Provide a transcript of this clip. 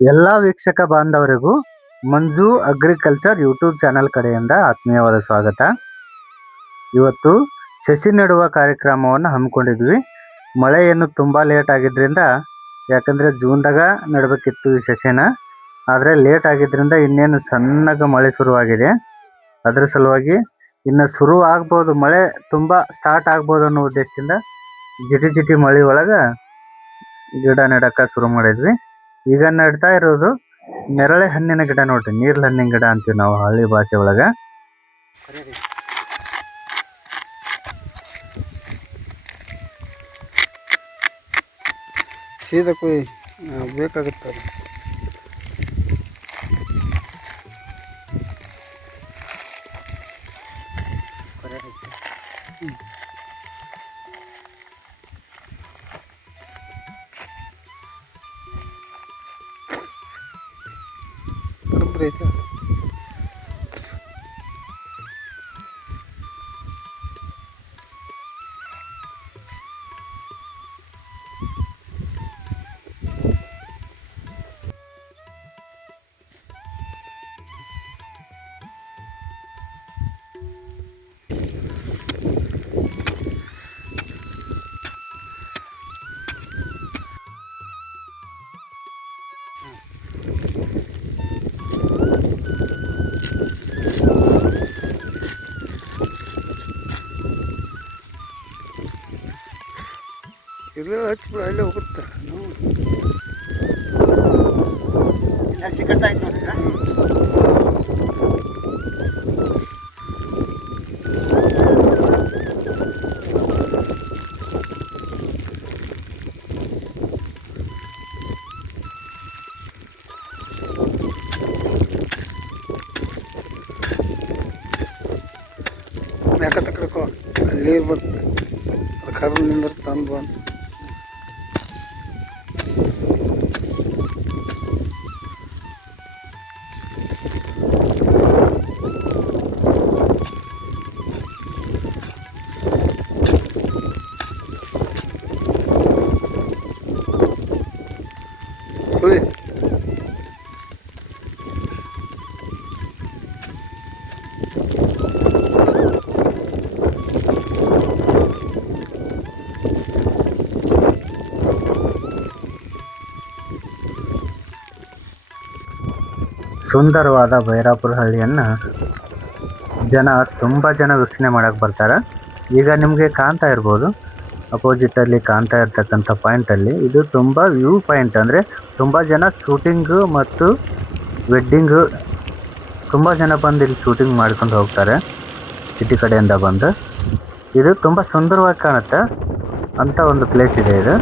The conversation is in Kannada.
ಎಲ್ಲ ವೀಕ್ಷಕ ಬಾಂಧವರಿಗೂ ಮಂಜು ಅಗ್ರಿಕಲ್ಚರ್ ಯೂಟ್ಯೂಬ್ ಚಾನಲ್ ಕಡೆಯಿಂದ ಆತ್ಮೀಯವಾದ ಸ್ವಾಗತ. ಇವತ್ತು ಸಸಿ ನೆಡುವ ಕಾರ್ಯಕ್ರಮವನ್ನು ಹಮ್ಮಿಕೊಂಡಿದ್ವಿ. ಮಳೆ ಏನು ತುಂಬ ಲೇಟ್ ಆಗಿದ್ದರಿಂದ, ಯಾಕಂದರೆ ಜೂನ್ದಾಗ ನೆಡಬೇಕಿತ್ತು ಈ ಸಸಿನ, ಆದರೆ ಲೇಟ್ ಆಗಿದ್ದರಿಂದ ಇನ್ನೇನು ಸಣ್ಣಗೆ ಮಳೆ ಶುರುವಾಗಿದೆ. ಅದರ ಸಲುವಾಗಿ ಇನ್ನು ಶುರು ಆಗ್ಬೋದು, ಮಳೆ ತುಂಬ ಸ್ಟಾರ್ಟ್ ಆಗ್ಬೋದು ಅನ್ನೋ ಉದ್ದೇಶದಿಂದ ಜಿಟಿ ಜಿಟಿ ಮಳೆ ಒಳಗೆ ಗಿಡ ನೆಡಕ್ಕೆ ಶುರು ಮಾಡಿದ್ವಿ. ಈಗ ನೆಡ್ತಾ ಇರೋದು ನೆರಳೆ ಹಣ್ಣಿನ ಗಿಡ ನೋಡ್ರಿ, ನೀರ್ಲ ಹಣ್ಣಿನ ಗಿಡ ಅಂತೀವಿ ನಾವು ಹಳ್ಳಿ ಭಾಷೆ ಒಳಗ. ಸೀದಾ ಕೊಯ್ ಬೇಕಾಗುತ್ತೆ. ಬರೋಬ್ಬರಿ ಐತೆ. ಇರಲಿಲ್ಲ ಹಚ್ಚಿಬಿಡ, ಅಲ್ಲೇ ಹೋಗುತ್ತೆ. ಮ್ಯಾಕ ತಕ್ರಕೋ ಅಲ್ಲಿ ಬರುತ್ತೆ, ಕರ್ರು ನಿಂದ್ರೆ ತಂದು ಬಂದು ಕುಳಿ. ಸುಂದರವಾದ ಭೈರಾಪುರ ಹಳ್ಳಿಯನ್ನು ತುಂಬ ಜನ ವೀಕ್ಷಣೆ ಮಾಡಕ್ಕೆ ಬರ್ತಾರೆ. ಈಗ ನಿಮಗೆ ಕಾಣ್ತಾ ಇರ್ಬೋದು, ಅಪೋಸಿಟಲ್ಲಿ ಕಾಣ್ತಾ ಇರ್ತಕ್ಕಂಥ ಪಾಯಿಂಟಲ್ಲಿ ಇದು ತುಂಬ ವ್ಯೂ ಪಾಯಿಂಟ್. ಅಂದರೆ ತುಂಬ ಜನ ಶೂಟಿಂಗು ಮತ್ತು ವೆಡ್ಡಿಂಗು ತುಂಬ ಜನ ಬಂದು ಇಲ್ಲಿ ಶೂಟಿಂಗ್ ಮಾಡ್ಕೊಂಡು ಹೋಗ್ತಾರೆ ಸಿಟಿ ಕಡೆಯಿಂದ ಬಂದು. ಇದು ತುಂಬ ಸುಂದರವಾಗಿ ಕಾಣುತ್ತೆ ಅಂಥ ಒಂದು ಪ್ಲೇಸ್ ಇದೆ ಇದು.